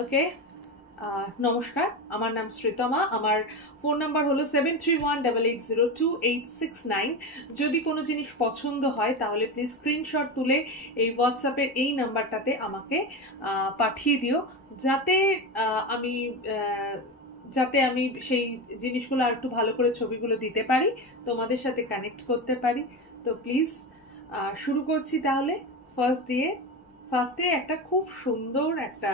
ওকে, নমস্কার, আমার নাম শ্রীতমা। আমার ফোন নাম্বার হলো 7318802869। যদি কোনো জিনিস পছন্দ হয় তাহলে প্লিজ স্ক্রিনশট তুলে এই হোয়াটসঅ্যাপের এই নাম্বারটাতে আমাকে পাঠিয়ে দিও, যাতে আমি সেই জিনিসগুলো আর একটু ভালো করে ছবিগুলো দিতে পারি, তোমাদের সাথে কানেক্ট করতে পারি। তো প্লিজ শুরু করছি তাহলে। ফার্স্টে একটা খুব সুন্দর একটা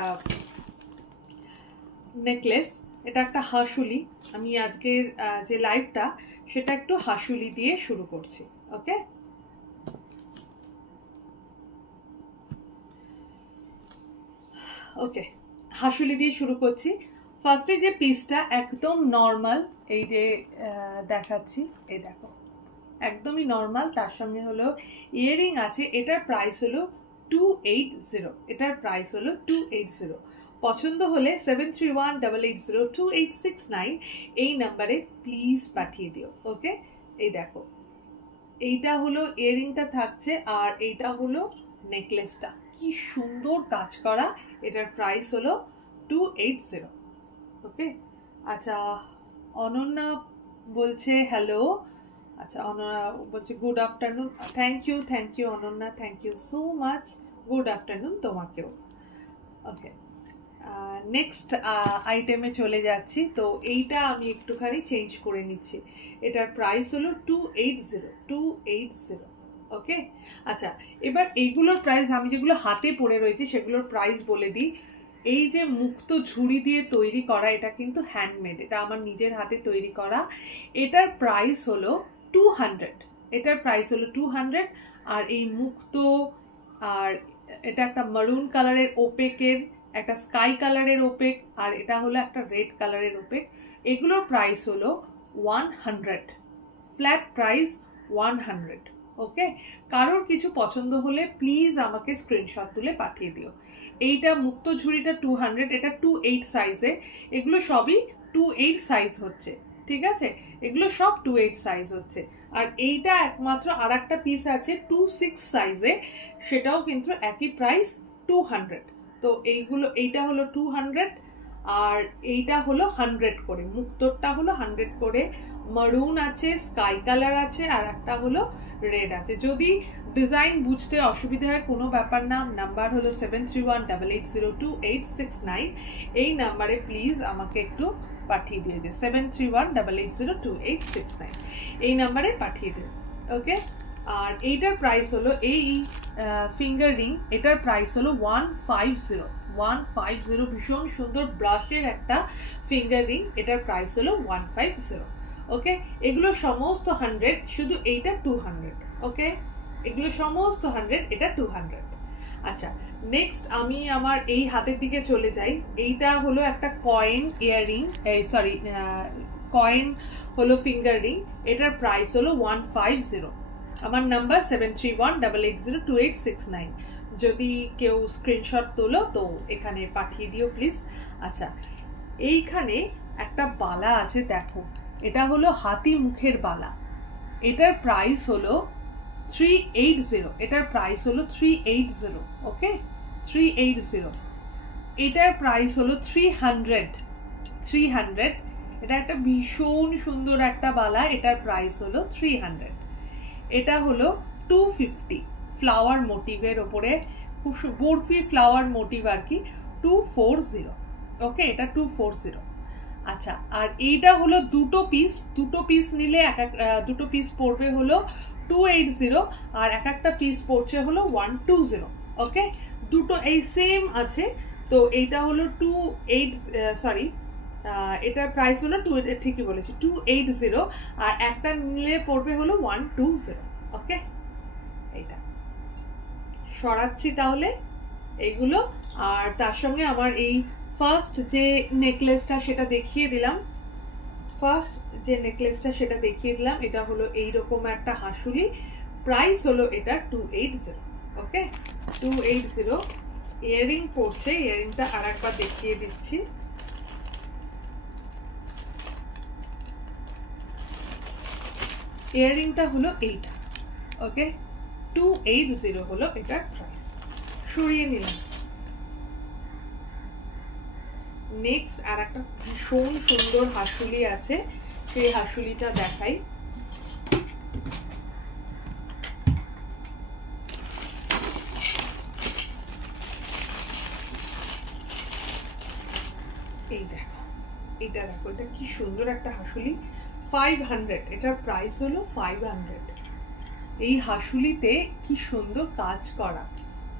নেকলেস, এটা একটা হাসুলি। আমি আজকের যে লাইভটা সেটা একটু হাসুলি দিয়ে শুরু করছি। ওকে, হাসুলি দিয়ে শুরু করছি। ফার্স্টে যে পিসটা একদম নর্মাল, এই যে দেখাচ্ছি, এই দেখো একদমই নর্মাল, তার সঙ্গে হলো ইয়াররিং আছে। এটার প্রাইস হলো 280। এটার প্রাইস হলো 280। পছন্দ হলে 7318802869 এই নাম্বারে প্লিজ পাঠিয়ে দিও। ওকে, এই দেখো এইটা হলো ইয়াররিংটা থাকছে, আর এইটা হলো নেকলেসটা। কি সুন্দর কাজ করা। এটার প্রাইস হলো 280। ওকে, আচ্ছা, অনন্যা বলছে হ্যালো। আচ্ছা, অনন্যা বলছে good afternoon. Thank you Ananya, thank you so much. Good afternoon তোমাকেও। ওকে, নেক্সট আইটেমে চলে যাচ্ছি। তো এইটা আমি একটুখানি চেঞ্জ করে নিচ্ছি। এটার প্রাইস হলো 280। ওকে, আচ্ছা, এবার এইগুলোর প্রাইস, আমি যেগুলো হাতে পড়ে রয়েছে সেগুলোর প্রাইস বলে দিই। এই যে মুক্ত ঝুড়ি দিয়ে তৈরি করা, এটা কিন্তু হ্যান্ডমেড, এটা আমার নিজের হাতে তৈরি করা। এটার প্রাইস হলো 200। এটার প্রাইস হলো 200। আর এই মুক্ত, আর এটা একটা মারুন কালারের ওপেকের, একটা স্কাই কালারের ওপেক, আর এটা হলো একটা রেড কালারের ওপেক। এগুলোর প্রাইস হলো 100, ফ্ল্যাট প্রাইস 100। ওকে, কারোর কিছু পছন্দ হলে প্লিজ আমাকে স্ক্রিনশট তুলে পাঠিয়ে দিও। এইটা মুক্ত ঝুড়িটা 200, এটা 28 সাইজে। এগুলো সবই 28 সাইজ হচ্ছে, ঠিক আছে? এগুলো সব 28 সাইজ হচ্ছে। আর এইটা একমাত্র আর একটা পিস আছে 26 সাইজে, সেটাও কিন্তু একই প্রাইস 200। তো এইটা হলো 200, আর এইটা হলো 100 করে। মুক্তরটা হলো 100 করে। মারুন আছে, স্কাই কালার আছে, আর একটা হলো রেড আছে। যদি ডিজাইন বুঝতে অসুবিধা হয় কোনো ব্যাপার না, নাম্বার হলো 7318802869। এই নাম্বারে প্লিজ আমাকে একটু পাঠিয়ে দিয়ে যে 7318802869 এই নাম্বারে পাঠিয়ে দিন। ওকে, আর এইটার প্রাইস হলো এই ফিঙ্গার রিং, এটার প্রাইস হলো 150। ভীষণ সুন্দর ব্রাশের একটা ফিঙ্গার রিং, এটার প্রাইস হলো 150। ওকে, এগুলো সমস্ত 100, শুধু এইটা 200। ওকে, এগুলো সমস্ত 100, এটা 200। আচ্ছা, নেক্সট আমি আমার এই হাতের দিকে চলে যাই। এইটা হলো একটা কয়েন ইয়াররিং, সরি কয়েন হলো ফিঙ্গার রিং। এটার প্রাইস হলো 150। আমার নাম্বার 7318802869। যদি কেউ স্ক্রিনশট তোলো তো এখানে পাঠিয়ে দিও প্লিজ। আচ্ছা, এইখানে একটা বালা আছে, দেখো, এটা হলো হাতি মুখের বালা। এটার প্রাইস হলো 380। এটার প্রাইস হলো 380। ওকে, 380। এটার প্রাইস হলো 300। এটা একটা ভীষণ সুন্দর একটা বালা, এটার প্রাইস হলো 300। এটা হলো 250, ফ্লাওয়ার মোটিভের ওপরে, খুব বরফি ফ্লাওয়ার মোটিভ আর কি, 240। ওকে, এটা 240। আচ্ছা, আর এইটা হলো দুটো পিস নিলে দুটো পিস পড়বে হলো 280, আর একটা পিস পড়ছে হলো 120। ওকে, দুটো এই সেম আছে। তো এইটা হলো 280, এটার প্রাইস হলো ঠিকই বলেছি 280, আর একটা নিলে পড়বে হলো 120। ওকে, এইটা সরাচ্ছি তাহলে এইগুলো। আর তার সঙ্গে আমার এই ফার্স্ট যে নেকলেসটা সেটা দেখিয়ে দিলাম। এটা হলো এইরকম একটা হাসুলি, প্রাইস হলো এটা 280। ওকে, 280। ইয়াররিং পড়ছে, ইয়াররিংটা আর একবার দেখিয়ে দিচ্ছি। ইয়াররিংটা হলো এইটা। ওকে, 280 হলো এটার প্রাইস। সরিয়ে নিলাম। নেক্সট আর একটা ভীষণ সুন্দর হাসুলি আছে, সেই হাসুলিটা দেখাই। এই দেখো, এটা দেখো, এটা কি সুন্দর একটা হাসুলি, 500, এটার প্রাইস হলো 500। এই হাসুলিতে কি সুন্দর কাজ করা,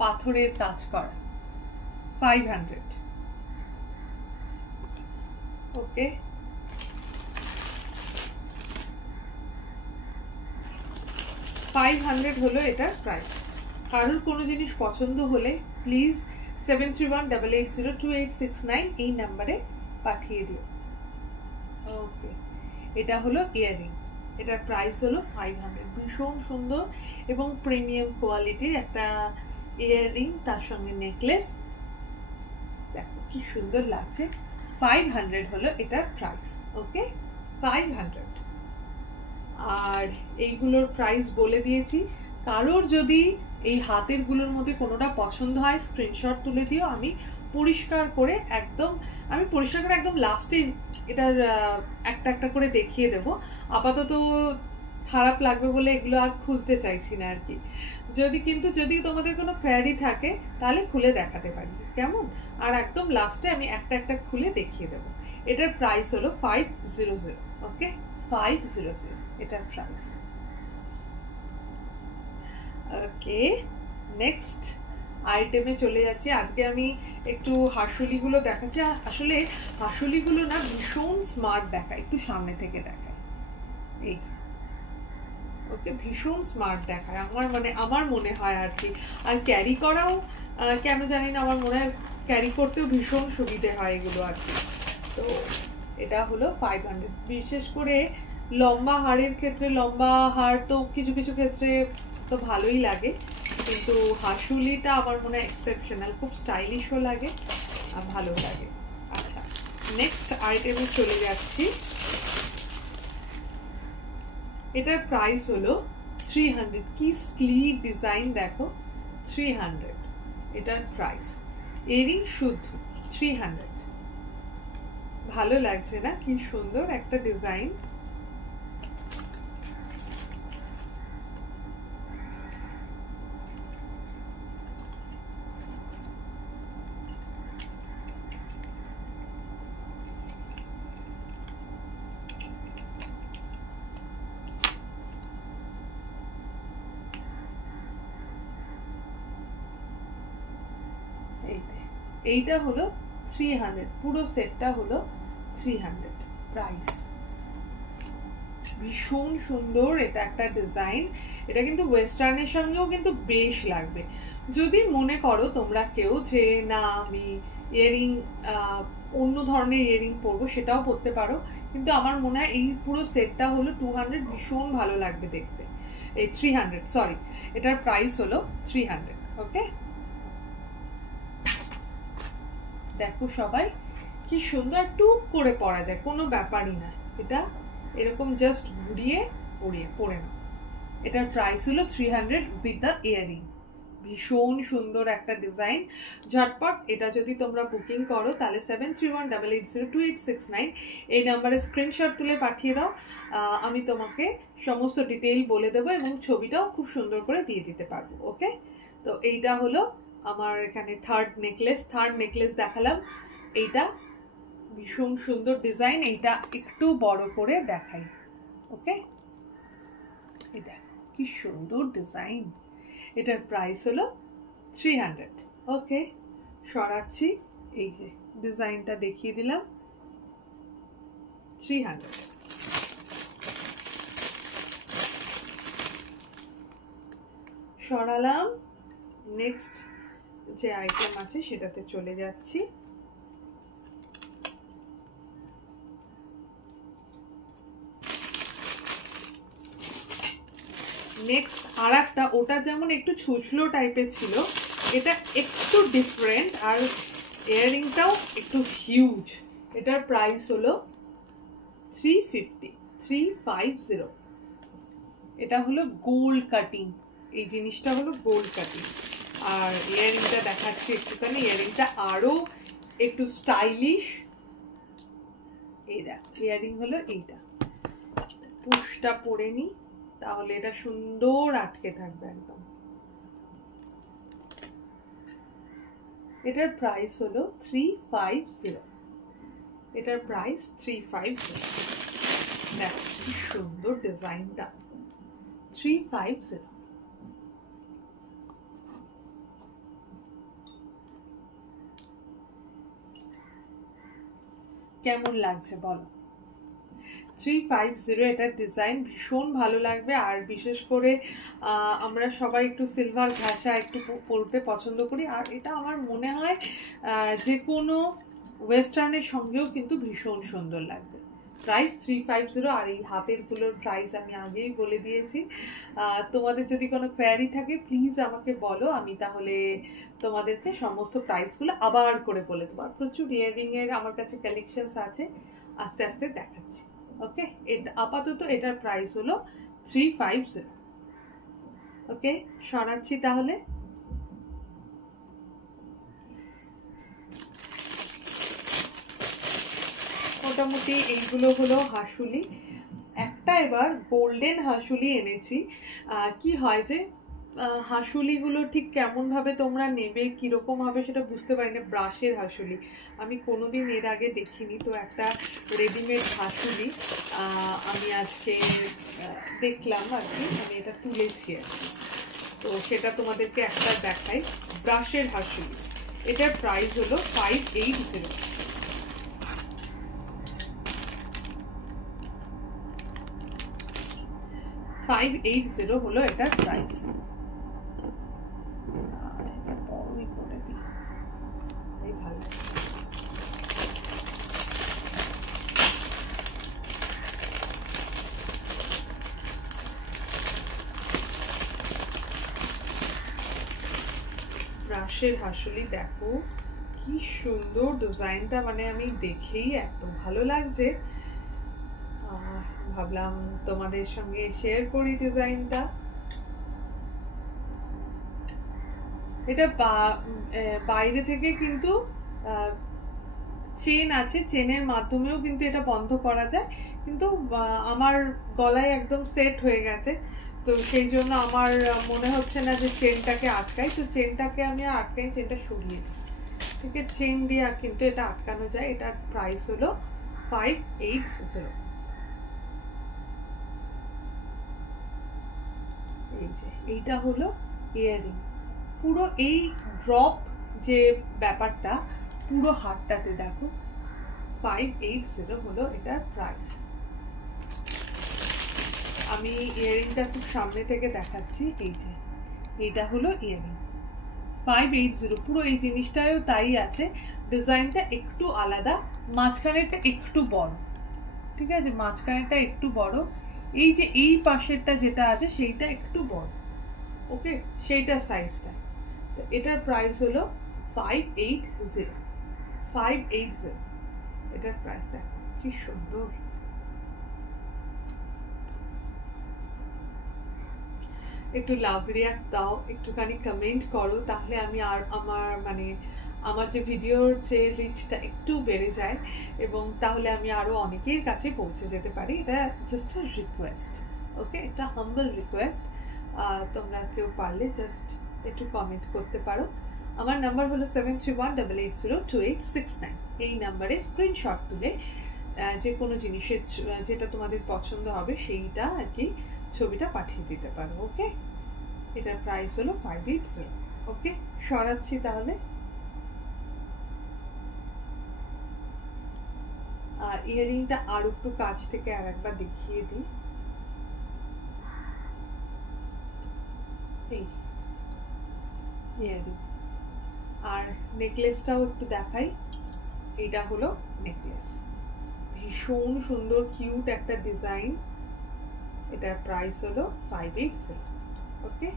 পাথরের কাজ করা, 500। ওকে, $500 হলো এটার প্রাইস। কারোর কোনো জিনিস পছন্দ হলে প্লিজ 7318802869 এই নাম্বারে পাঠিয়ে দিও। ওকে, এটা হলো ইয়াররিং, এটার প্রাইস হলো 500। ভীষণ সুন্দর এবং প্রিমিয়াম কোয়ালিটির একটা ইয়াররিং, তার সঙ্গে নেকলেস, দেখো কি সুন্দর লাগছে। 500 হলো এটার প্রাইস। ওকে, 500। আর এইগুলোর প্রাইস বলে দিয়েছি। কারোর যদি এই হাতের গুলোর মধ্যে কোনোটা পছন্দ হয় স্ক্রিনশট তুলে দিও, আমি পরিষ্কার করে একদম লাস্টে এটার একটা একটা করে দেখিয়ে দেব। আপাতত খারাপ লাগবে বলে এগুলো আর খুলতে চাইছি না আর কি। যদি তোমাদের কোনো কোয়ারি থাকে তাহলে খুলে দেখাতে পারি, কেমন? আর একদম লাস্টে আমি একটা একটা খুলে দেখিয়ে দেব। এটার প্রাইস হলো 500। ওকে, 500 এটার প্রাইস। ওকে, নেক্সট আইটেমে চলে যাচ্ছি। আজকে আমি একটু হাসুলিগুলো দেখাচ্ছি। আসলে হাসুলিগুলো না ভীষণ স্মার্ট দেখায়, একটু সামনে থেকে দেখায়। এই ওকে, ভীষণ স্মার্ট দেখায় আমার মনে হয় আর কি। আর ক্যারি করাও কেন জানি না, আমার মনে হয় ক্যারি করতেও ভীষণ সুবিধে হয় এগুলো আর কি। তো এটা হলো 500। বিশেষ করে লম্বা হাড়ের ক্ষেত্রে, লম্বা হাড় তো কিছু কিছু ক্ষেত্রে তো ভালোই লাগে, কিন্তু হাসুলিটা আমার মনে হয় এক্সেপশনাল, খুব স্টাইলিশও লাগে আর ভালো লাগে। আচ্ছা, নেক্সট আইটেমে চলে যাচ্ছি। এটার প্রাইস হলো 300। কি স্লিভ ডিজাইন দেখো, 300 এটার প্রাইস। ইয়াররিং শুদ্ধ 300। ভালো লাগছে না? কি সুন্দর একটা ডিজাইন। এইটা হলো 300, পুরো সেটটা হলো 300 প্রাইস। ভীষণ সুন্দর এটা একটা ডিজাইন। এটা কিন্তু ওয়েস্টার্নের সঙ্গেও কিন্তু বেশ লাগবে। যদি মনে করো তোমরা কেউ যে না আমি ইয়াররিং অন্য ধরনের ইয়াররিং পরবো, সেটাও পরতে পারো, কিন্তু আমার মনে হয় এই পুরো সেটটা হলো 200, ভীষণ ভালো লাগবে দেখতে। এই 300, সরি, এটার প্রাইস হলো 300। ওকে, দেখো সবাই কি সুন্দর টুক করে পরা যায়, কোনো ব্যাপারই না। এটা এরকম জাস্ট ঘুরিয়ে পরে নাও। এটার প্রাইস হলো 300 উইথ দ্য ইয়াররিং। ভীষণ সুন্দর একটা ডিজাইন। ঝটপট এটা যদি তোমরা বুকিং করো তাহলে 7318802869 এই নাম্বারে স্ক্রিনশট তুলে পাঠিয়ে দাও। আমি তোমাকে সমস্ত ডিটেইল বলে দেবো এবং ছবিটাও খুব সুন্দর করে দিয়ে দিতে পারবো। ওকে, তো এইটা হলো আমার এখানে থার্ড নেকলেস দেখালাম। এইটা ভীষণ সুন্দর ডিজাইন, এইটা একটু বড় করে দেখাই। ওকে, এই দেখো কি সুন্দর ডিজাইন। এটার প্রাইস হলো 300। ওকে, সরাচ্ছি, এই যে ডিজাইনটা দেখিয়ে দিলাম, 300। সরালাম। নেক্সট যে আইটেম আছে সেটাতে চলে যাচ্ছি। নেক্সট আর একটা, ওটা যেমন একটু ছুঁচলো টাইপের ছিল, এটা একটু ডিফারেন্ট আর ইয়াররিংটাও একটু হিউজ। এটার প্রাইস হলো 350। এটা হলো গোল্ড কাটিং, এই জিনিসটা হলো গোল্ড কাটিং। আর ইয়াররিংটা দেখাচ্ছি একটুখানি, ইয়াররিংটা আরো একটু স্টাইলিশ এই দেখো ইয়ারিং হলো এইটা, পুশটা পরে নি, তাহলে এটা সুন্দর আটকে থাকবে একদম। এটার প্রাইস হলো 350। এটার প্রাইস 350। দেখো কি সুন্দর ডিজাইনটা, 350। কেমন লাগছে বলো? 350 এটার ডিজাইন ভীষণ ভালো লাগবে। আর বিশেষ করে আমরা সবাই একটু সিলভার ঘাসা একটু পরতে পছন্দ করি, আর এটা আমার মনে হয় যে কোনো ওয়েস্টার্নের সঙ্গেও কিন্তু ভীষণ সুন্দর লাগবে। প্রাইস 350। আর এই হাতের গুলোর প্রাইস আমি আগেই বলে দিয়েছি। তোমাদের যদি কোনো কোয়ারি থাকে প্লিজ আমাকে বলো, আমি তাহলে তোমাদেরকে সমস্ত প্রাইসগুলো আবার করে বলে দেবো। আর প্রচুর ইয়ারিং এর আমার কাছে কালেকশনস আছে, আস্তে আস্তে দেখাচ্ছি। ওকে, এটা আপাতত এটার প্রাইস হলো 350। ওকে, সরাচ্ছি তাহলে। মোটামুটি এইগুলো হলো হাসুলি। একটা এবার গোল্ডেন হাসুলি এনেছি। কি হয় যে হাসুলিগুলো ঠিক কেমনভাবে তোমরা নেবে, কীরকম হবে সেটা বুঝতে পারি না। ব্রাশের হাসুলি আমি কোনোদিন এর আগে দেখিনি, তো একটা রেডিমেড হাসুলি আমি আজকে দেখলাম আর কি, মানে এটা তুলেছি আর কি, তো সেটা তোমাদেরকে একটা দেখাই। ব্রাশের হাসুলি, এটার প্রাইস হলো 580। 580 হলো এটার প্রাইস। ব্রাশের হাসুলি দেখো কি সুন্দর ডিজাইনটা, মানে আমি দেখেই এত ভালো লাগছে, ভাবলাম তোমাদের সঙ্গে শেয়ার করি ডিজাইনটা। এটা বাইরে থেকে কিন্তু চেন আছে, চেনের মাধ্যমেও কিন্তু এটা বন্ধ করা যায়, কিন্তু আমার গলায় একদম সেট হয়ে গেছে, তো সেই জন্য আমার মনে হচ্ছে না যে চেনটাকে আটকাই, তো চেনটাকে আমি আটকাই, চেনটা সরিয়ে দিই। ঠিক আছে, চেন দিয়ে কিন্তু এটা আটকানো যায়। এটার প্রাইস হলো 580। এই যে এইটা হলো ইয়ারিং, পুরো এই ড্রপ যে ব্যাপারটা পুরো হারটাতে দেখো 580 হলো এটার প্রাইস। আমি ইয়ারিংটা খুব সামনে থেকে দেখাচ্ছি। এই যে এইটা হলো ইয়ারিং 580, পুরো এই জিনিসটাও তাই আছে, ডিজাইনটা একটু আলাদা, মাঝখানেরটা একটু বড়, ঠিক আছে, মাঝখানেরটা একটু বড়, এই যে এই পাশেরটা যেটা আছে সেইটা একটু বড়, ওকে, সেইটার সাইজটা। তো এটার প্রাইস হলো 580। এটার প্রাইস দেখো কি সুন্দর। একটু লাভ রিয়াক্ট দাও, একটুখানি কমেন্ট করো, তাহলে আমি আর আমার যে ভিডিওর যে রিচটা একটু বেড়ে যায়, এবং তাহলে আমি আরো অনেকের কাছে পৌঁছে যেতে পারি। এটা জাস্ট আ রিকোয়েস্ট, ওকে, এটা হাম্বল রিকোয়েস্ট। তোমরা কেউ পারলে জাস্ট একটু কমেন্ট করতে পারো। আমার নাম্বার হলো 7318802869। এই নাম্বারে স্ক্রিনশট তুলে যে কোনো জিনিসের যেটা তোমাদের পছন্দ হবে সেইটা আর কি ছবিটা পাঠিয়ে দিতে পারো। ওকে, এটার প্রাইস হলো 580। ওকে, সরাচ্ছি তাহলে। আর ইয়ারিংটা আর একটু কাছ থেকে আর একবার দেখিয়ে দিই। এই ইয়ারিং আর নেকলেসটাও একটু দেখাই। এইটা হলো নেকলেস, ভীষণ সুন্দর কিউট একটা ডিজাইন। এটার প্রাইস হলো 580। ওকে,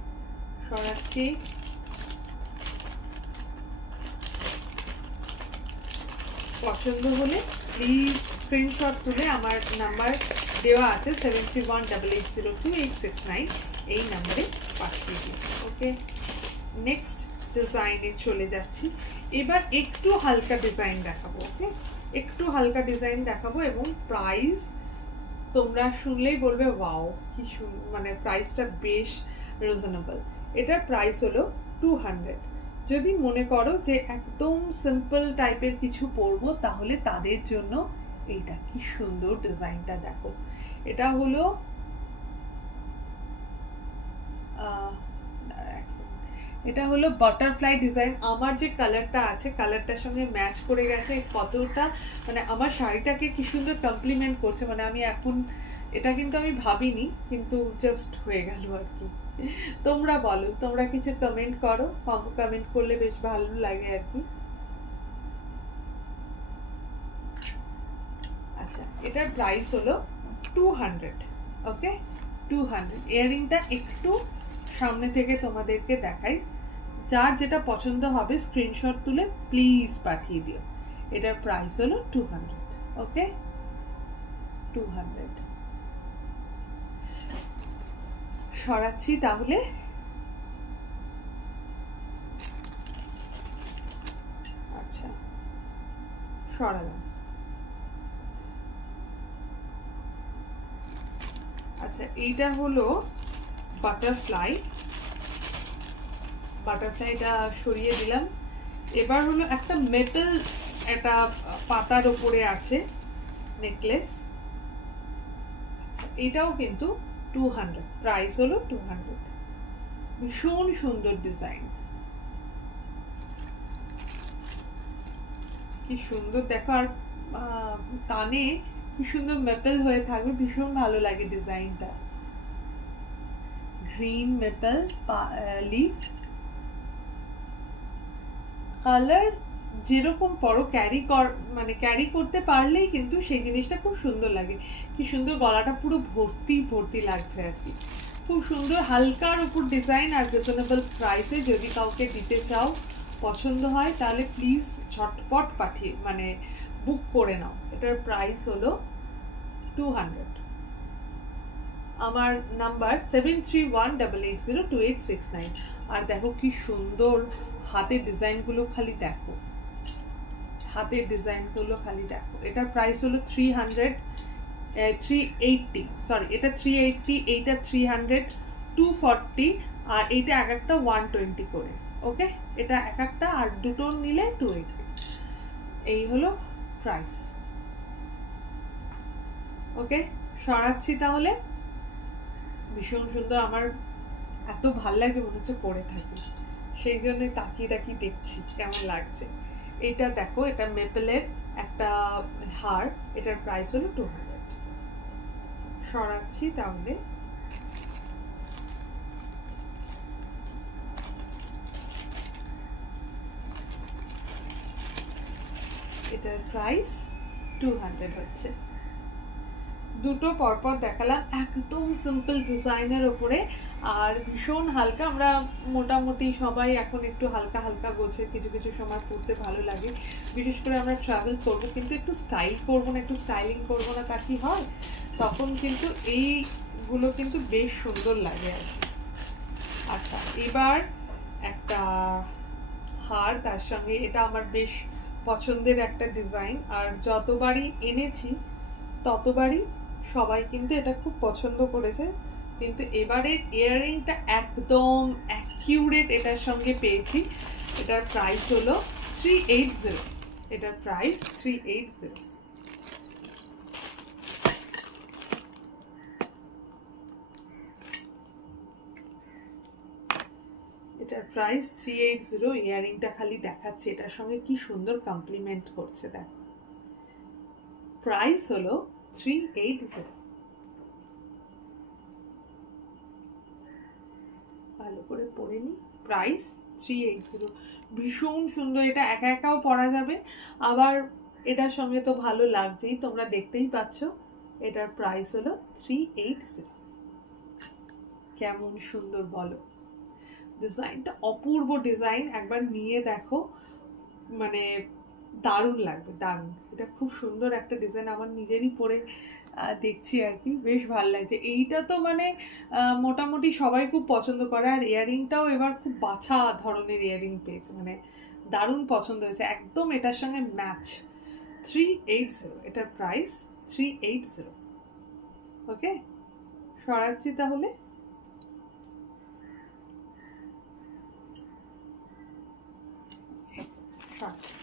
সরাচ্ছি। পছন্দ হলে প্লিজ স্ক্রিনশট তুলে আমার নাম্বার দেওয়া আছে 7318802869, এই নাম্বারে পাঠিয়ে দিন। ওকে, নেক্সট ডিজাইনে চলে যাচ্ছি। এবার একটু হালকা ডিজাইন দেখাবো। ওকে, একটু হালকা ডিজাইন দেখাবো এবং প্রাইস তোমরা শুনলেই বলবে ওয়াও কি মানে প্রাইসটা বেশ রিজনেবল। এটার প্রাইস হলো 200। যদি মনে করো যে একদম সিম্পল টাইপের কিছু পরবো তাহলে তাদের জন্য এইটা কি সুন্দর ডিজাইনটা দেখো। এটা হলো এটা হলো বাটারফ্লাই ডিজাইন। আমার যে কালারটা আছে কালারটার সঙ্গে ম্যাচ করে গেছে কতটা, মানে আমার শাড়িটাকে কি সুন্দর কমপ্লিমেন্ট করছে। মানে আমি এখন এটা কিন্তু আমি ভাবিনি, কিন্তু জাস্ট হয়ে গেল আর কি। তোমরা বলো, তোমরা কিছু কমেন্ট করো, কমেন্ট করলে বেশ ভালো লাগে আর কি। আচ্ছা, এটার প্রাইস হলো 200। ওকে, 200। ইয়াররিংটা একটু সামনে থেকে তোমাদেরকে দেখাই, যার যেটা পছন্দ হবে স্ক্রিনশট তুলে প্লিজ পাঠিয়ে দিও। এটার প্রাইস হলো 200। ওকে, 200 সরাচ্ছি তাহলে। আচ্ছা, সরালাম। আচ্ছা, এইটা হলো বাটারফ্লাই। বাটারফ্লাইটা সরিয়ে দিলাম। এবার হলো একটা মেটাল, একটা পাতার উপরে আছে নেকলেস। আচ্ছা, এটাও কিন্তু 200, প্রাইস হলো 200। ভীষণ সুন্দর ডিজাইন, কি সুন্দর দেখো। আর কানে কি সুন্দর মেপেল হয়ে থাকবে, ভীষণ ভালো লাগে ডিজাইনটা। গ্রিন মেপেল লিফ, কালার যেরকম পরো মানে ক্যারি করতে পারলেই কিন্তু সেই জিনিসটা খুব সুন্দর লাগে। কি সুন্দর গলাটা পুরো ভর্তি ভর্তি লাগছে আর কি। খুব সুন্দর হালকার উপর ডিজাইন আর রিজনেবল প্রাইসে। যদি কাউকে দিতে চাও, পছন্দ হয়, তাহলে প্লিজ ঝটপট পাঠিয়ে মানে বুক করে নাও। এটার প্রাইস হলো 200। আমার নাম্বার 7318802869। আর দেখো কি সুন্দর হাতের ডিজাইনগুলো, খালি দেখো হাতের ডিজাইনগুলো খালি দেখো। এটার প্রাইস হলো 380, সরি এটা 380, এইটা 300, 240, আর এইটা এক একটা 120 করে। ওকে, এটা এক একটা, আর দুটো নিলে 280। এই হলো প্রাইস। ওকে, সরাচ্ছি তাহলে। ভীষণ সুন্দর, আমার এত ভাল লাগছে মনে হচ্ছে পরে থাকি, সেই জন্য তাকিয়ে তাকিয়ে দেখছি কেমন লাগছে। এটা দেখো, এটা মেপেলের একটা হার। এটার প্রাইস হলো 200। সরাচ্ছি তাহলে। এটার প্রাইস 200 হচ্ছে। দুটো পরপর দেখালাম, একদম সিম্পল ডিজাইনের ওপরে আর ভীষণ হালকা। আমরা মোটামুটি সবাই এখন একটু হালকা হালকা গোছে কিছু কিছু সময় পরতে ভালো লাগে। বিশেষ করে আমরা ট্রাভেল করবো, কিন্তু একটু স্টাইল করবো না, একটু স্টাইলিং করবো না, তা কি হয়? তখন কিন্তু এইগুলো কিন্তু বেশ সুন্দর লাগে আর কি। আচ্ছা, এবার একটা হার তার সঙ্গে, এটা আমার বেশ পছন্দের একটা ডিজাইন, আর যতবারই এনেছি ততবারই সবাই কিন্তু এটা খুব পছন্দ করেছে। কিন্তু এবারের ইয়াররিংটা একদম অ্যাকিউরেট এটার সঙ্গে পেয়েছি। এটার প্রাইস হলো 380। এটার প্রাইস 380। এটার প্রাইস 380। ইয়াররিংটা খালি দেখাচ্ছে এটার সঙ্গে কি সুন্দর কমপ্লিমেন্ট করছে, দেখো। প্রাইস হলো 380। ভালো করে পরে নি। প্রাইস 380। ভীষণ সুন্দর, এটা একা একাও পরা যাবে, আবার এটার সঙ্গে তো ভালো লাগছেই, তোমরা দেখতেই পাচ্ছ। এটার প্রাইস হলো 380। কেমন সুন্দর বলো, ডিজাইনটা অপূর্ব ডিজাইন। একবার নিয়ে দেখো, মানে দারুণ লাগবে, দারুণ। এটা খুব সুন্দর একটা ডিজাইন, আমার নিজেরই পরে দেখছি আর কি, বেশ ভালো লাগছে। এইটা তো মানে মোটামুটি সবাই খুব পছন্দ করে। আর ইয়াররিংটাও এবার খুব বাছা ধরনের ইয়াররিং পেয়েছে, মানে দারুণ পছন্দ হয়েছে, একদম এটার সঙ্গে ম্যাচ। 380, এটার প্রাইস 380। ওকে, সরাচ্ছি তাহলে। সরাচ্ছি।